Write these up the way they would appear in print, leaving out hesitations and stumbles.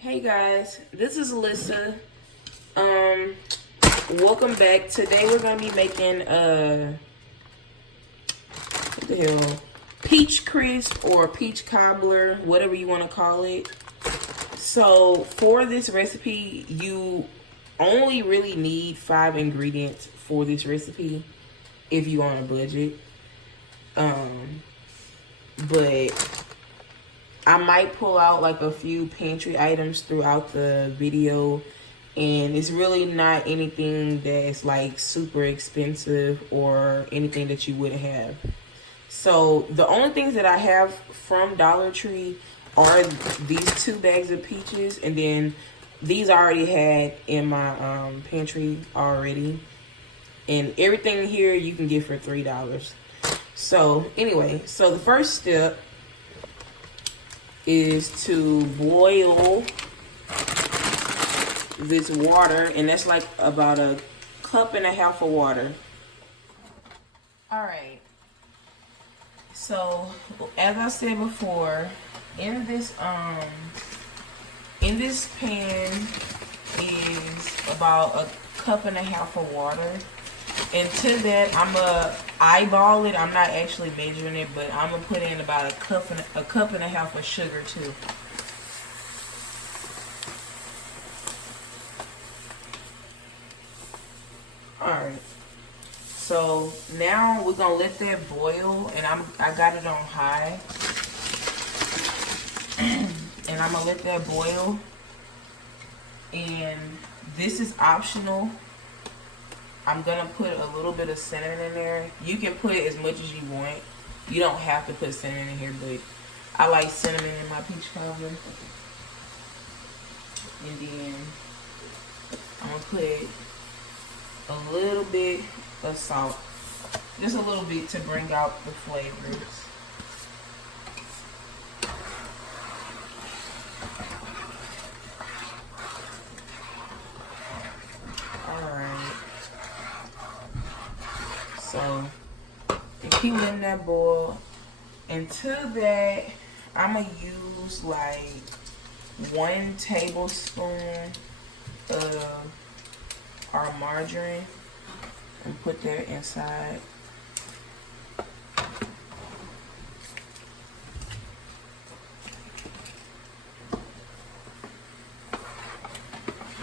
Hey guys, this is Alyssa. Welcome back. Today we're gonna be making what the hell? Peach crisp or peach cobbler, whatever you want to call it. So for this recipe, you only really need 5 ingredients for this recipe if you're on a budget. But I might pull out like a few pantry items throughout the video, and it's really not anything that's like super expensive or anything that you wouldn't have. So the only things that I have from Dollar Tree are these 2 bags of peaches, and then these I already had in my pantry already. And everything here you can get for $3. So anyway, so the first step is to boil this water, and that's like about a 1.5 cups of water. All right. So as I said before, in this pan is about a 1.5 cups of water. And to that, I'm gonna eyeball it. I'm not actually measuring it, but I'm gonna put in about a cup and a half of sugar too. All right. So now we're gonna let that boil, and I got it on high, and I'm gonna let that boil. And this is optional. I'm gonna put a little bit of cinnamon in there. You can put as much as you want. You don't have to put cinnamon in here, but I like cinnamon in my peach cobbler. And then I'm gonna put a little bit of salt, just a little bit to bring out the flavors. So, you keep letting that boil. And to that, I'm going to use like 1 tablespoon of our margarine and put that inside.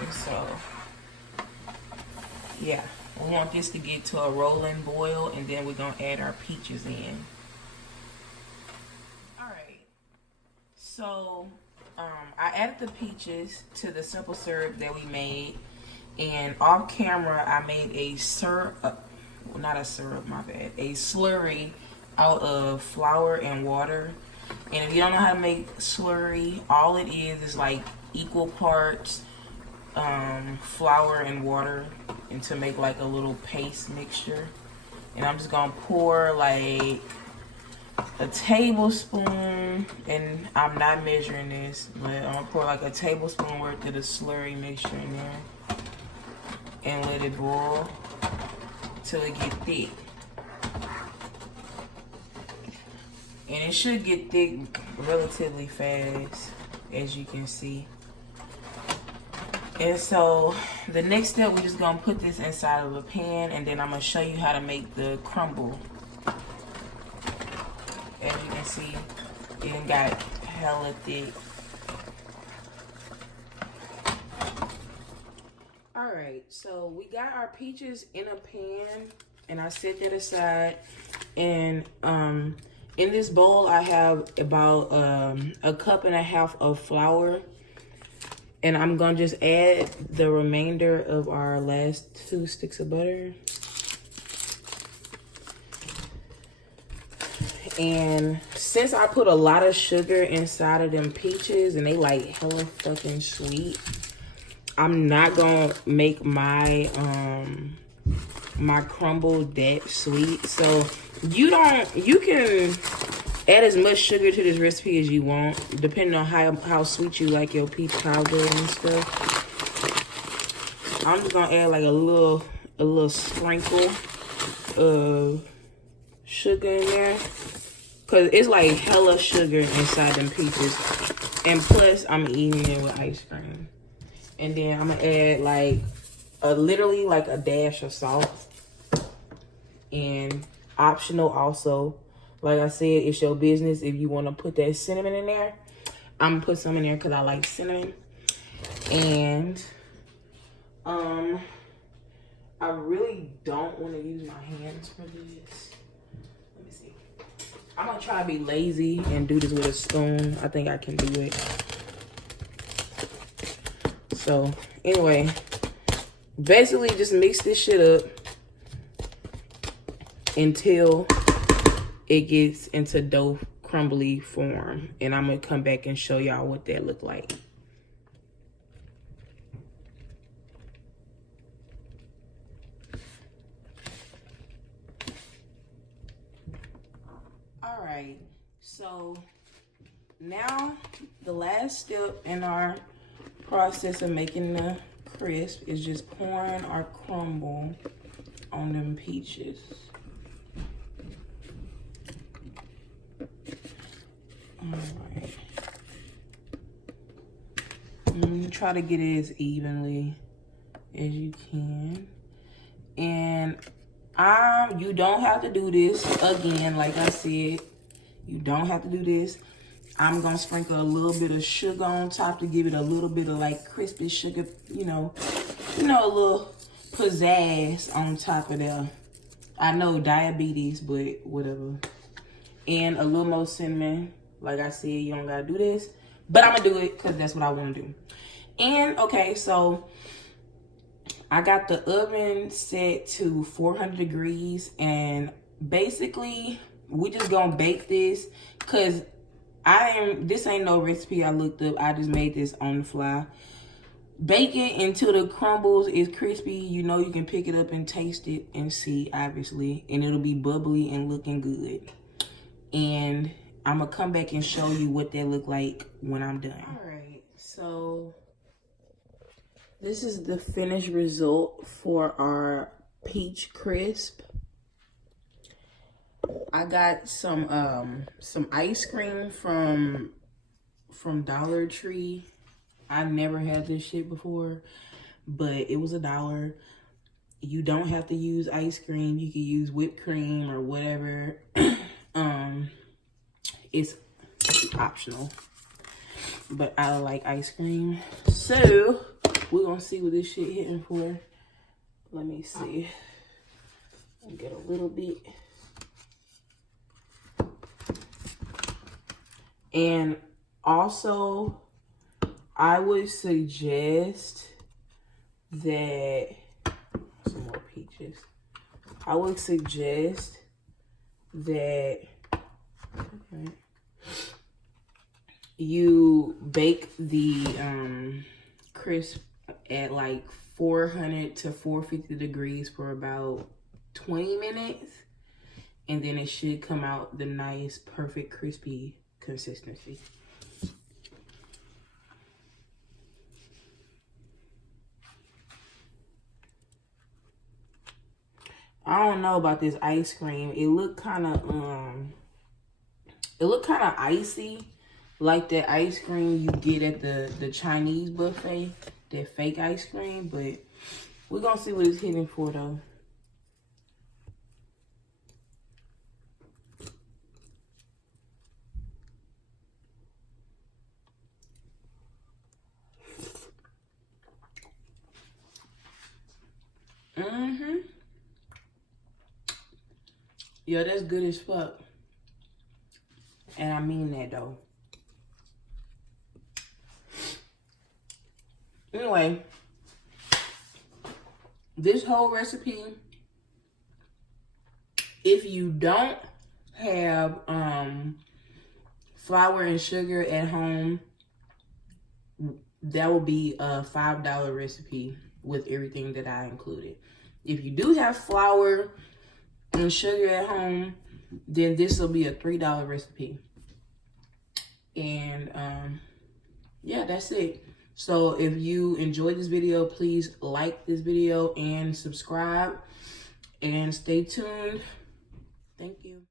And so, yeah. We want this to get to a rolling boil, and then we're going to add our peaches in. Alright. So, I added the peaches to the simple syrup that we made. And off camera, I made a syrup, well, not a syrup, my bad, a slurry out of flour and water. And if you don't know how to make slurry, all it is like equal parts flour and water, and to make like a little paste mixture. And I'm just gonna pour like a tablespoon, and I'm not measuring this, but I'm gonna pour like a tablespoon worth of the slurry mixture in there and let it boil till it get thick. And it should get thick relatively fast, as you can see. And so the next step, we're just gonna put this inside of a pan, and then I'm gonna show you how to make the crumble. As you can see, it got hella thick. Alright, so we got our peaches in a pan, and I set that aside. And in this bowl I have about a 1.5 cups of flour. And I'm gonna just add the remainder of our last 2 sticks of butter. And since I put a lot of sugar inside of them peaches, and they like hella fucking sweet, I'm not gonna make my my crumble that sweet. So you can add as much sugar to this recipe as you want, depending on how sweet you like your peach cobbler and stuff. I'm just gonna add like a little sprinkle of sugar in there, cause it's like hella sugar inside them peaches. And plus, I'm eating it with ice cream. And then I'm gonna add like literally like a dash of salt. And optional also. Like I said, it's your business if you want to put that cinnamon in there. I'm gonna put some in there because I like cinnamon. And I really don't want to use my hands for this. Let me see. I'm gonna try to be lazy and do this with a spoon. I think I can do it. So anyway, basically just mix this shit up until it gets into dough crumbly form. And I'm gonna come back and show y'all what that look like. All right, so now the last step in our process of making the crisp is just pouring our crumble on them peaches. All right. Try to get it as evenly as you can. And you don't have to do this. Again, like I said, you don't have to do this. I'm gonna sprinkle a little bit of sugar on top to give it a little bit of like crispy sugar, you know, a little pizzazz on top of there. I know diabetes, but whatever. And a little more cinnamon. Like I said, you don't gotta do this, but I'm gonna do it because that's what I want to do. And okay, so I got the oven set to 400 degrees, and basically we just gonna bake this because this ain't no recipe I looked up. I just made this on the fly. Bake it until the crumbles is crispy. You know, you can pick it up and taste it and see, obviously, and it'll be bubbly and looking good. And I'm gonna come back and show you what that look like when I'm done. All right, so this is the finished result for our peach crisp. I got some ice cream from Dollar Tree. I've never had this shit before, but it was $1. You don't have to use ice cream. You can use whipped cream or whatever. It's optional, but I like ice cream. So we're gonna see what this shit hitting for. Let me see. I'll get a little bit. And also, I would suggest that some more peaches. I would suggest that you bake the crisp at like 400 to 450 degrees for about 20 minutes, and then it should come out the nice, perfect, crispy consistency. I don't know about this ice cream. It looked kind of icy, like that ice cream you get at the Chinese buffet, that fake ice cream. But we're gonna see what it's hitting for though. Yeah, that's good as fuck. And I mean that though. Anyway, this whole recipe, if you don't have flour and sugar at home, that will be a $5 recipe with everything that I included. If you do have flour and sugar at home, then this will be a $3 recipe. And yeah, that's it. So if you enjoyed this video, please like this video and subscribe and stay tuned. Thank you.